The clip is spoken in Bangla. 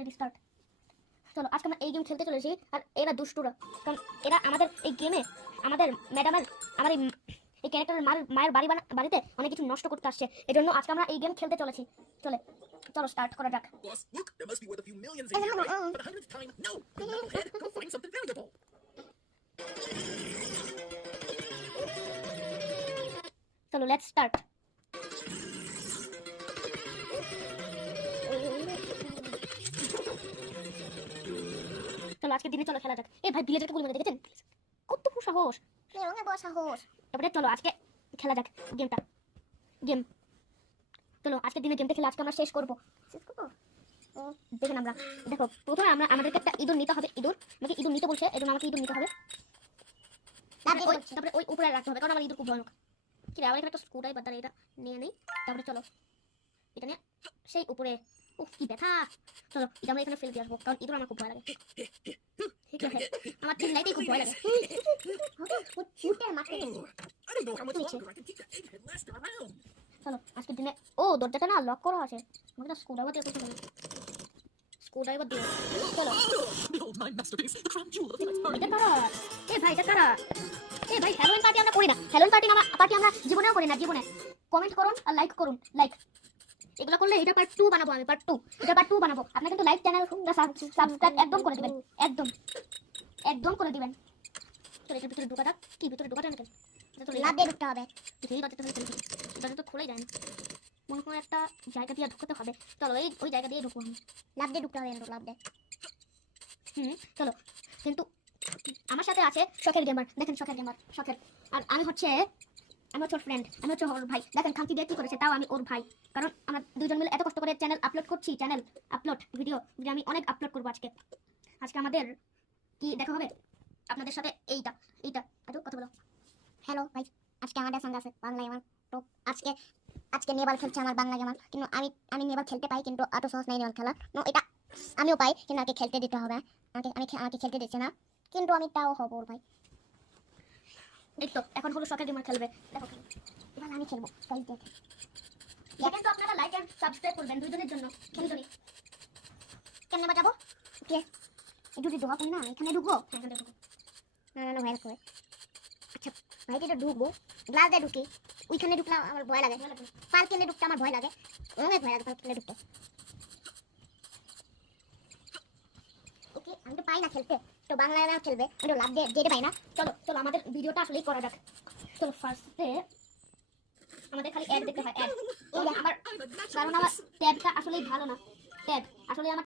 Ready start. চলো আজকে আমরা এই গেম খেলতে চলেছি। আর এরা দুষ্টুরা, কারণ এরা আমাদের এই গেমে আমাদের ম্যাডামের আমার এই ক্যারেক্টারের মায়ের বাড়িতে অনেক কিছু নষ্ট করতে আসছে। এই জন্য আজকে আমরা এই গেম খেলতে চলেছি। চলো স্টার্ট করা যাক। Boss, look, there must be worth a few millions in here, right? For the 100th time, no! You knucklehead, go find something valuable! চলো লেটস স্টার্ট। চলো আজকে দিনে চলো খেলা যাক। এই ভাই ভিলেজের গুলো মেরে দেখেছেন? কত সাহস! রঙে বড় সাহস। তারপরে চলো আজকে খেলা যাক গেম। চলো আজকে দিনে গেমটা খেলে আজকে আমরা শেষ করবো। দেখেন আমরা দেখো, প্রথমে আমাদেরকে একটা ইঁদুর নিতে হবে। আমাকে ইঁদুর নিতে বলছে, এই জন্য আমাকে ইঁদুর নিতে হবে। তারপরে ওই উপরে রাখতে হবে, কারণ আমার ইঁদুর খুব ভয়ানক। কি রে, আবার এখানে একটা স্ক্রু ড্রাইভার, এটা নিয়ে নেই। তারপরে চলো এটা নিয়ে সেই উপরে। কি ব্যথা! চলো এটা আমরা এখানে ফেলে দিয়ে আসবো, কারণ ইঁদুর আমার খুব ভয় লাগে। ঠিক আছে, আমার ঠিক লাইতেই খুব ভয় লাগে। I don't know how much longer I can keep that egghead lasting around. চলো আজকের দিনে দরজাটা না লক করা আছে। আমাকে না স্ক্রু ড্রাইভার দিয়ে করতে হবে। চলো Behold my masterpiece, the crown jewel of the Alex এটা party. কারা? ভাই এটা কারা? ভাই হ্যালোইন পার্টি আমরা করি না। হ্যালোইন পার্টি আমরা জীবনেও করি না। জীবনে কমেন্ট করুন আর লাইক করুন। এগুলো করলে এটা পার্ট 2 বানাবো আমি। এটা পার্ট 2 বানাবো। আপনারা কিন্তু লাইক চ্যানেল সাবস্ক্রাইব একদম করে দিবেন। একদম করে দিবেন। চলো এটার ভিতরে ঢোকা যাক। কি ভিতরে ঢোকা যায় না কেন? লাভ দিয়ে ঢুকতে হবে। এই দরজা তো খুলেই যায় না। মনে হয় একটা জায়গা দিয়ে ঢুকতে হবে। চলো ওই জায়গা দিয়ে ঢুকবো আমি। লাভ দিয়ে ঢুকতে হবে, লাভ দিয়ে। চলো। কিন্তু আমার সাথে আছে শখের গেমার। দেখেন শখের। আর আমি হচ্ছে ওর ফ্রেন্ড, আমি হচ্ছে ওর ভাই। দেখেন খামতি দিয়ে কি করেছে, তাও আমি ওর ভাই। কারণ আমরা দুজন মিলে এত কষ্ট করে চ্যানেল আপলোড করছি। ভিডিও আমি অনেক আপলোড করবো আজকে আমাদের কি দেখা হবে আপনাদের সাথে। এইটা আজও কথা বলো। হ্যালো ভাই, আজকে আমাদের সঙ্গে আছে বাংলা গেমার। তো আজকে নেবাল খেলছে আমার বাংলা গেমার। কিন্তু আমি নেবাল খেলতে পাই, কিন্তু এত সহজ নেই নেবাল খেলা। এটা আমিও পাই, কিন্তু আমাকে খেলতে দিতে হবে। আমাকে খেলতে দিচ্ছে না, কিন্তু আমি তাও হবো ওর ভাই। এই তো এখন হলো শখের গেমার খেলবে। দেখো এবার আমি খেলবো। কিন্তু আপনারা লাইক এন্ড সাবস্ক্রাইব করবেন দুইজনের জন্য। খেলুনি কেমনে বাজাবো? ওকে, যদি ঢোকা করি না, এখানে ঢুকবো। না ভাই করে। আচ্ছা ভাই, এটা ঢুকবো, গ্লাস দিয়ে ঢুকি। ওইখানে ঢুকলে আমার ভয় লাগে। পার্কেলে ঢুকতে আমার ভয় লাগে, অনেক ভয় লাগে পার্কেলে ঢুকতে। ওকে, আমি তো পাই না খেলতে, তো বাংলা গেমার খেলবে। আমি তো লাভ দিয়ে যেতে পাই না। চলো আমাদের ভিডিওটা আসলেই করা যাক। চলো ফার্স্টে আমাদের খালি অ্যাড দেখতে হয়। অ্যাড আমার, কারণ আমার ট্যাবটা আসলেই ভালো না। ট্যাব আসলে আমার